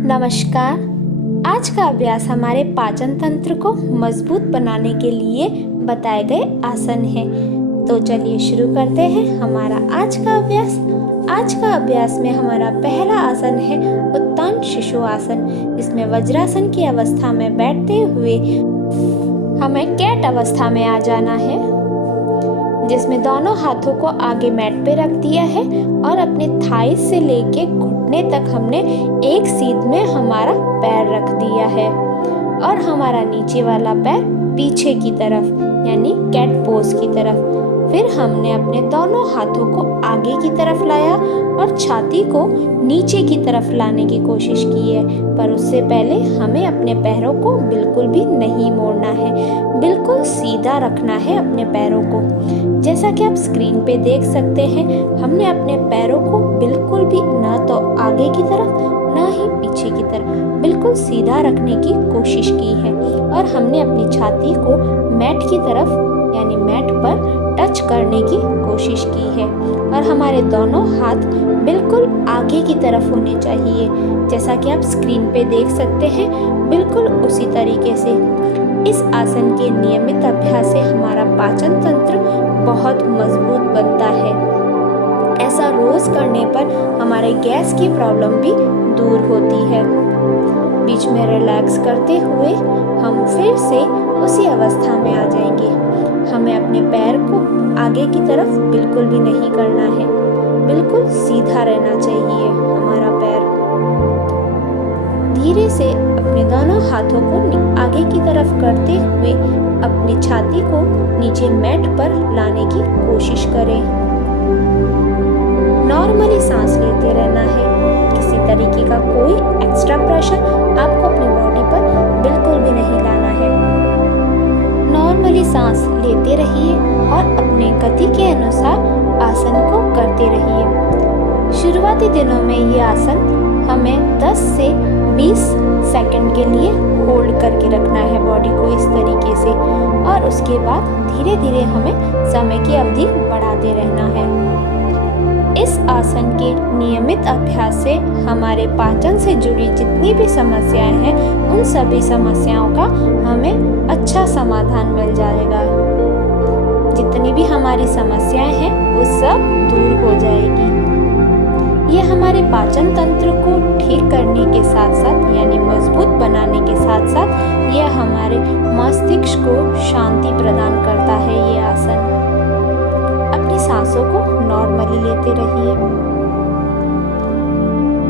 नमस्कार। आज का अभ्यास हमारे पाचन तंत्र को मजबूत बनाने के लिए बताए गए आसन है। तो चलिए शुरू करते हैं हमारा आज का अभ्यास। आज का अभ्यास में हमारा पहला आसन है उत्तान शिशु आसन। इसमें वज्रासन की अवस्था में बैठते हुए हमें कैट अवस्था में आ जाना है, जिसमें दोनों हाथों को आगे मैट पे रख दिया है और अपने थाई से लेके घुटने तक हमने एक सीध में हमारा पैर रख दिया है और हमारा नीचे वाला पैर पीछे की तरफ यानी कैट पोज की तरफ। फिर हमने अपने दोनों हाथों को आगे की तरफ लाया और छाती को नीचे की तरफ लाने की कोशिश की है, पर उससे पहले हमें अपने पैरों को बिल्कुल भी नहीं मोड़ना है, बिल्कुल सीधा रखना है अपने पैरों को। जैसा कि आप स्क्रीन पे देख सकते हैं, हमने अपने पैरों को बिल्कुल भी ना तो आगे की तरफ ना ही पीछे की तरफ बिल्कुल सीधा रखने की कोशिश की है और हमने अपनी छाती को मैट की तरफ यानी मैट पर टच करने की कोशिश की है और हमारे दोनों हाथ बिल्कुल आगे की तरफ होने चाहिए। जैसा कि आप स्क्रीन पे देख सकते हैं, बिल्कुल उसी तरीके से। इस आसन के नियमित अभ्यास से हमारा पाचन तंत्र बहुत मजबूत बनता है। ऐसा रोज करने पर हमारे गैस की प्रॉब्लम भी दूर होती है। बीच में रिलैक्स करते हुए हम फिर से उसी अवस्था में आ जाएंगे। हमें अपने पैर को आगे की तरफ बिल्कुल भी नहीं करना है, बिल्कुल सीधा रहना चाहिए हमारा पैर। धीरे से अपने दोनों हाथों को आगे की तरफ करते हुए अपनी छाती को नीचे मैट पर लाने की कोशिश करें। नॉर्मली सांस लेते रहना है, किसी तरीके का कोई एक्स्ट्रा प्रेशर आपको अपनी बॉडी पर बिल्कुल भी नहीं लाना है। नॉर्मली सांस लेते रहिए और अपने गति के अनुसार आसन को करते रहिए। शुरुआती दिनों में ये आसन हमें 10 से 20 सेकंड के लिए होल्ड करके रखना है बॉडी को इस तरीके से, और उसके बाद धीरे धीरे हमें समय की अवधि बढ़ाते रहना है। इस आसन के नियमित अभ्यास से हमारे पाचन से जुड़ी जितनी भी समस्याएं हैं, उन सभी समस्याओं का हमें अच्छा समाधान मिल जाएगा। जितनी भी हमारी समस्याएं हैं वो सब दूर हो जाएगी। ये हमारे पाचन तंत्र को ठीक करने के साथ साथ यानी मजबूत बनाने के साथ साथ यह हमारे मस्तिष्क को शांति प्रदान करता है। ये आसन अपनी सांसों को नॉर्मली लेते रहिए।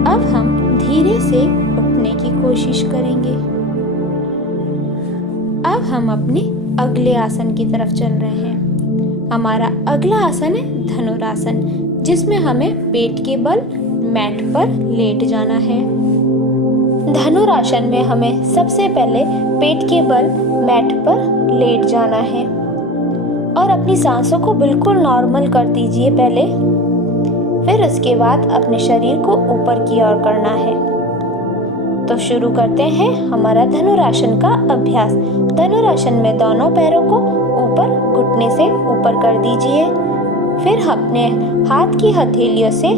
अब हम धीरे से उठने की कोशिश करेंगे। अब हम अपने अगले आसन की तरफ चल रहे हैं। हमारा अगला आसन है धनुरासन, जिसमें हमें पेट के बल मैट पर लेट जाना है। धनुरासन में हमें सबसे पहले पेट के बल मैट पर लेट जाना है और अपनी सांसों को बिल्कुल नॉर्मल कर दीजिए पहले। फिर उसके बाद अपने शरीर को ऊपर की ओर करना है। तो शुरू करते हैं हमारा धनुरासन का अभ्यास। धनुरासन में दोनों पैरों को ऊपर घुटने से ऊपर कर दीजिए। फिर अपने हाथ की हथेलियों से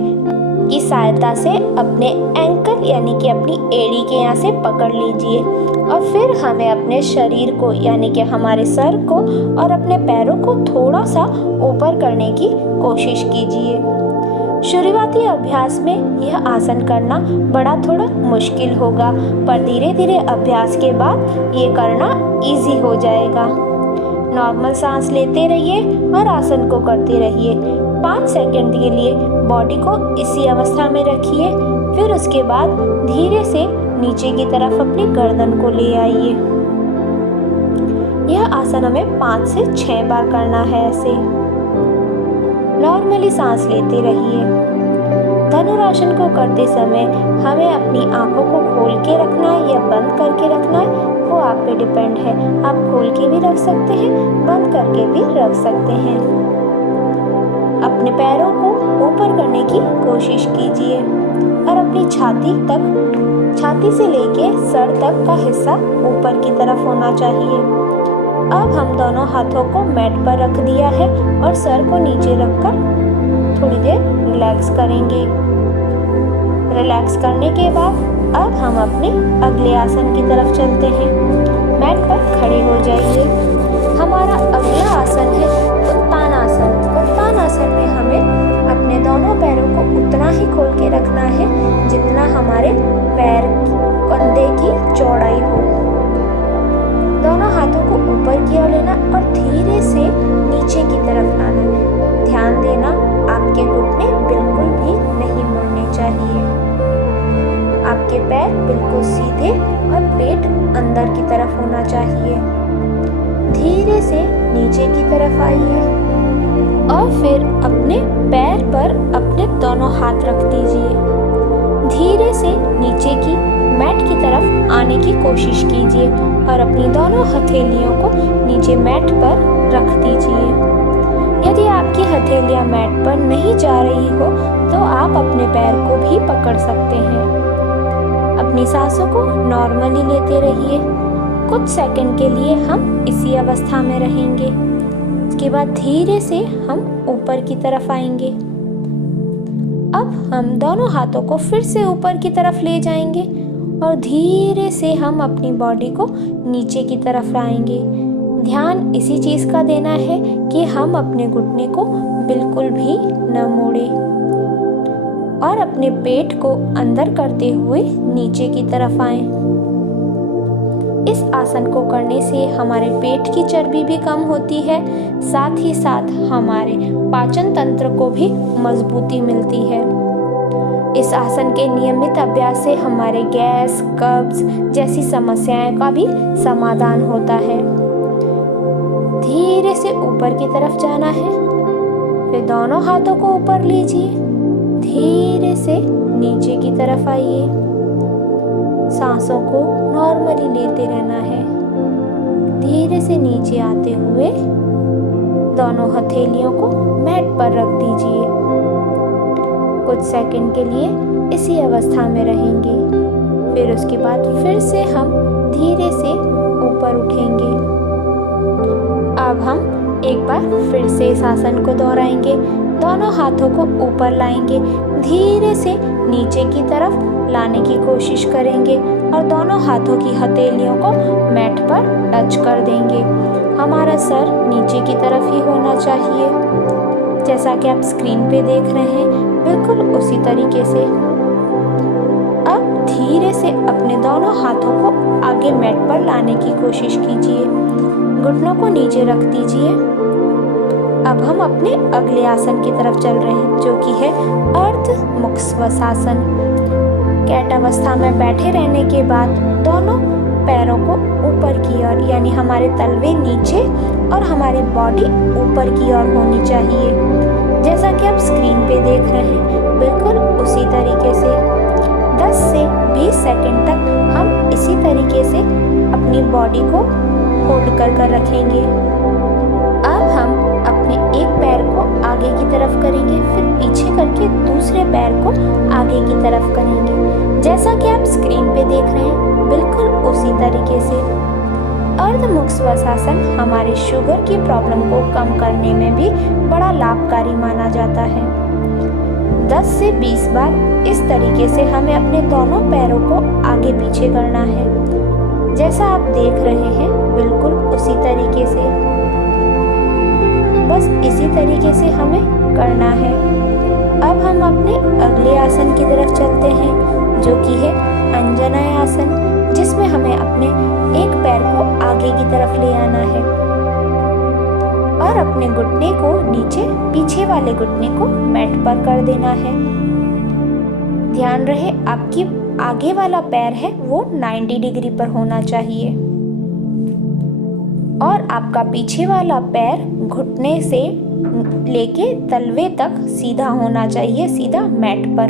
की सहायता से अपने एंकल यानी कि अपनी एड़ी के यहाँ से पकड़ लीजिए और फिर हमें अपने शरीर को यानी कि हमारे सर को और अपने पैरों को थोड़ा सा ऊपर करने की कोशिश कीजिए। शुरुआती अभ्यास में यह आसन करना बड़ा थोड़ा मुश्किल होगा, पर धीरे धीरे अभ्यास के बाद ये करना इजी हो जाएगा। नॉर्मल सांस लेते रहिए और आसन को करते रहिए। 5 सेकंड के लिए बॉडी को इसी अवस्था में रखिए। फिर उसके बाद धीरे से नीचे की तरफ अपनी गर्दन को ले आइए। यह आसन हमें 5 से 6 बार करना है। ऐसे नॉर्मली सांस लेते रहिए। धनुरासन को करते समय हमें अपनी आंखों को खोल के रखना है या बंद करके रखना है, वो आप पे डिपेंड है। आप खोल के भी रख सकते हैं, बंद करके भी रख सकते हैं। अपने पैरों को ऊपर करने की कोशिश कीजिए और अपनी छाती से लेके सर तक का हिस्सा ऊपर की तरफ होना चाहिए। अब हम दोनों हाथों को मैट पर रख दिया है और सर को नीचे रखकर थोड़ी देर रिलैक्स करेंगे। रिलैक्स करने के बाद अब हम अपने अगले आसन की तरफ चलते हैं। मैट पर खड़े हो जाइए। हमारा अगला आसन है उत्तानासन। उत्तानासन में हमें अपने दोनों पैरों को उतना ही खोल के रखना है जितना हमारे पैर कंधे की चौड़ाई हो। दोनों हाथों को ऊपर की ओर लेना और धीरे से नीचे की तरफ लाना। ध्यान देना, आपके घुटने बिल्कुल भी नहीं मुड़ने चाहिए। आपके पैर बिल्कुल सीधे और पेट अंदर की तरफ होना चाहिए। धीरे से नीचे की तरफ आइए और फिर अपने पैर पर अपने दोनों हाथ रख दीजिए। धीरे से नीचे की मैट की तरफ आने की कोशिश कीजिए और अपनी दोनों हथेलियों को नीचे मैट पर रख दीजिए। यदि आपकी हथेलियां मैट पर नहीं जा रही हो तो आप अपने पैर को भी पकड़ सकते हैं। अपनी सांसों को नॉर्मली लेते रहिए। कुछ सेकंड के लिए हम इसी अवस्था में रहेंगे। उसके बाद धीरे से हम ऊपर की तरफ आएंगे। अब हम दोनों हाथों को फिर से ऊपर की तरफ ले जाएंगे और धीरे से हम अपनी बॉडी को नीचे की तरफ लाएंगे। ध्यान इसी चीज़ का देना है कि हम अपने घुटने को बिल्कुल भी न मोड़ें और अपने पेट को अंदर करते हुए नीचे की तरफ आएं। इस आसन को करने से हमारे पेट की चर्बी भी कम होती है, साथ ही साथ हमारे पाचन तंत्र को भी मजबूती मिलती है। इस आसन के नियमित अभ्यास से हमारे गैस, कब्ज जैसी समस्याएं का भी समाधान होता है। धीरे से ऊपर की तरफ जाना है, फिर दोनों हाथों को ऊपर लीजिए। धीरे से नीचे की तरफ आइए। सांसों को नॉर्मली लेते रहना है। धीरे से नीचे आते हुए दोनों हथेलियों को मैट पर रख दीजिए। कुछ सेकंड के लिए इसी अवस्था में रहेंगे। फिर उसके बाद फिर से हम धीरे से ऊपर उठेंगे। अब हम एक बार फिर से इस आसन को दोहराएंगे। दोनों हाथों को ऊपर लाएंगे, धीरे से नीचे की तरफ लाने की कोशिश करेंगे और दोनों हाथों की हथेलियों को मैट पर टच कर देंगे। हमारा सर नीचे की तरफ ही होना चाहिए, जैसा कि आप स्क्रीन पे देख रहे हैं, बिल्कुल उसी तरीके से। अब धीरे से अपने दोनों हाथों को आगे मैट पर लाने की कोशिश कीजिए। घुटनों को नीचे रख दीजिए। अब हम अपने अगले आसन की तरफ चल रहे हैं, जो कि है अर्ध मुख श्वासासन। कैट अवस्था में बैठे रहने के बाद दोनों पैरों को ऊपर की ओर, यानी हमारे तलवे नीचे और हमारी बॉडी ऊपर की ओर होनी चाहिए, जैसा कि आप स्क्रीन पे देख रहे हैं, बिल्कुल उसी तरीके से। 10 से 20 सेकंड तक हम इसी तरीके से अपनी बॉडी को होल्ड कर रखेंगे। अब हम अपने एक पैर को आगे की तरफ करेंगे, फिर पीछे करके दूसरे पैर को आगे की तरफ करेंगे, जैसा कि आप स्क्रीन पे देख रहे हैं, बिल्कुल उसी तरीके से। अर्धमुख श्वासासन हमारे शुगर की प्रॉब्लम को कम करने में भी बड़ा लाभकारी माना जाता है। 10 से 20 बार इस तरीके से हमें अपने दोनों पैरों को आगे पीछे करना है, जैसा आप देख रहे हैं, बिल्कुल उसी तरीके से। बस इसी तरीके से हमें करना है। अब हम अपने अगले आसन की तरफ चलते हैं, जो कि है अंजनाय आसन, जिसमें हमें अपने एक पैर को आगे की तरफ ले आना है और अपने घुटने को नीचे, पीछे वाले घुटने को मैट पर कर देना है। ध्यान रहे, आपकी आगे वाला पैर है वो 90 डिग्री पर होना चाहिए और आपका पीछे वाला पैर घुटने से लेके तलवे तक सीधा होना चाहिए, सीधा मैट पर।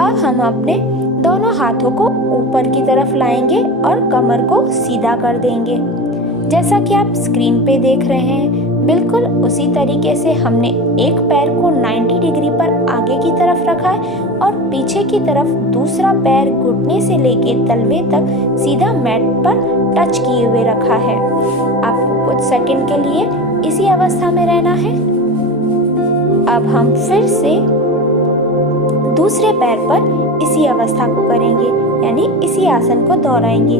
अब हम अपने दोनों हाथों को ऊपर की तरफ लाएंगे और कमर को सीधा कर देंगे, जैसा कि आप स्क्रीन पे देख रहे हैं, बिल्कुल उसी तरीके से हमने एक पैर को 90 डिग्री पर आगे की तरफ रखा है और पीछे की तरफ दूसरा पैर घुटने से लेके तलवे तक सीधा मैट पर टच किए हुए रखा है। आपको कुछ सेकंड के लिए इसी अवस्था में रहना है। अब हम फिर से दूसरे पैर पर इसी अवस्था को करेंगे, यानी इसी आसन को दोहराएंगे।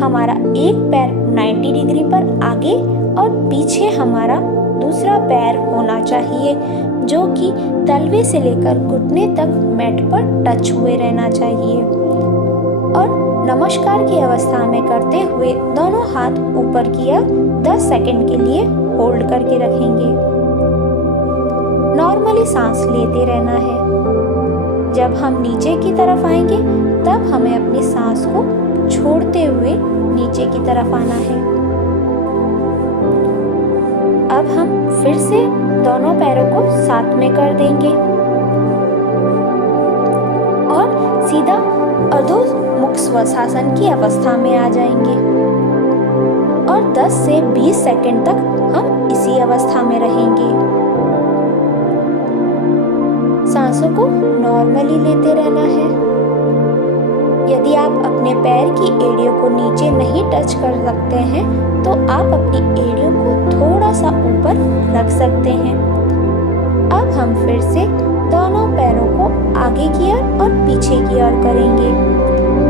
हमारा एक पैर 90 डिग्री पर आगे और पीछे हमारा दूसरा पैर होना चाहिए, जो कि तलवे से लेकर घुटने तक मैट पर टच हुए रहना चाहिए। और नमस्कार की अवस्था में करते हुए दोनों हाथ ऊपर किया 10 सेकंड के लिए होल्ड करके रखेंगे। नॉर्मली सांस लेते रहना है। जब हम नीचे की तरफ आएंगे तब हमें अपनी सांस को छोड़ते हुए नीचे की तरफ आना है। अब हम फिर से दोनों पैरों को साथ में कर देंगे और सीधा अधोमुख श्वासासन की अवस्था में आ जाएंगे और 10 से 20 सेकंड तक हम इसी अवस्था में रहेंगे। सांसों को नॉर्मली लेते रहना है। यदि आप अपने पैर की एड़ियों को नीचे नहीं टच कर सकते हैं तो आप अपनी एड़ियों को थोड़ा सा ऊपर रख सकते हैं। अब हम फिर से दोनों पैरों को आगे की ओर और पीछे की ओर करेंगे।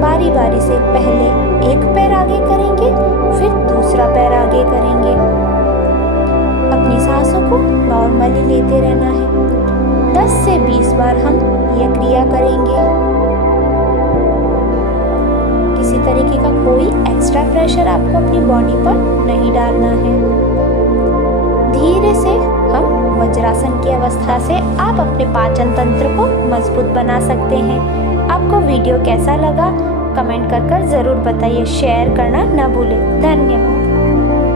बारी बारी से पहले एक पैर आगे करेंगे, फिर दूसरा पैर आगे करेंगे। अपनी सांसों को नॉर्मली लेते रहना है। 10 से 20 बार हम यह क्रिया करेंगे। किसी तरीके का कोई एक्स्ट्रा प्रेशर आपको अपनी बॉडी पर नहीं डालना है। धीरे से हम वज्रासन की अवस्था से आप अपने पाचन तंत्र को मजबूत बना सकते हैं। आपको वीडियो कैसा लगा कमेंट कर जरूर बताइए। शेयर करना ना भूलें। धन्यवाद।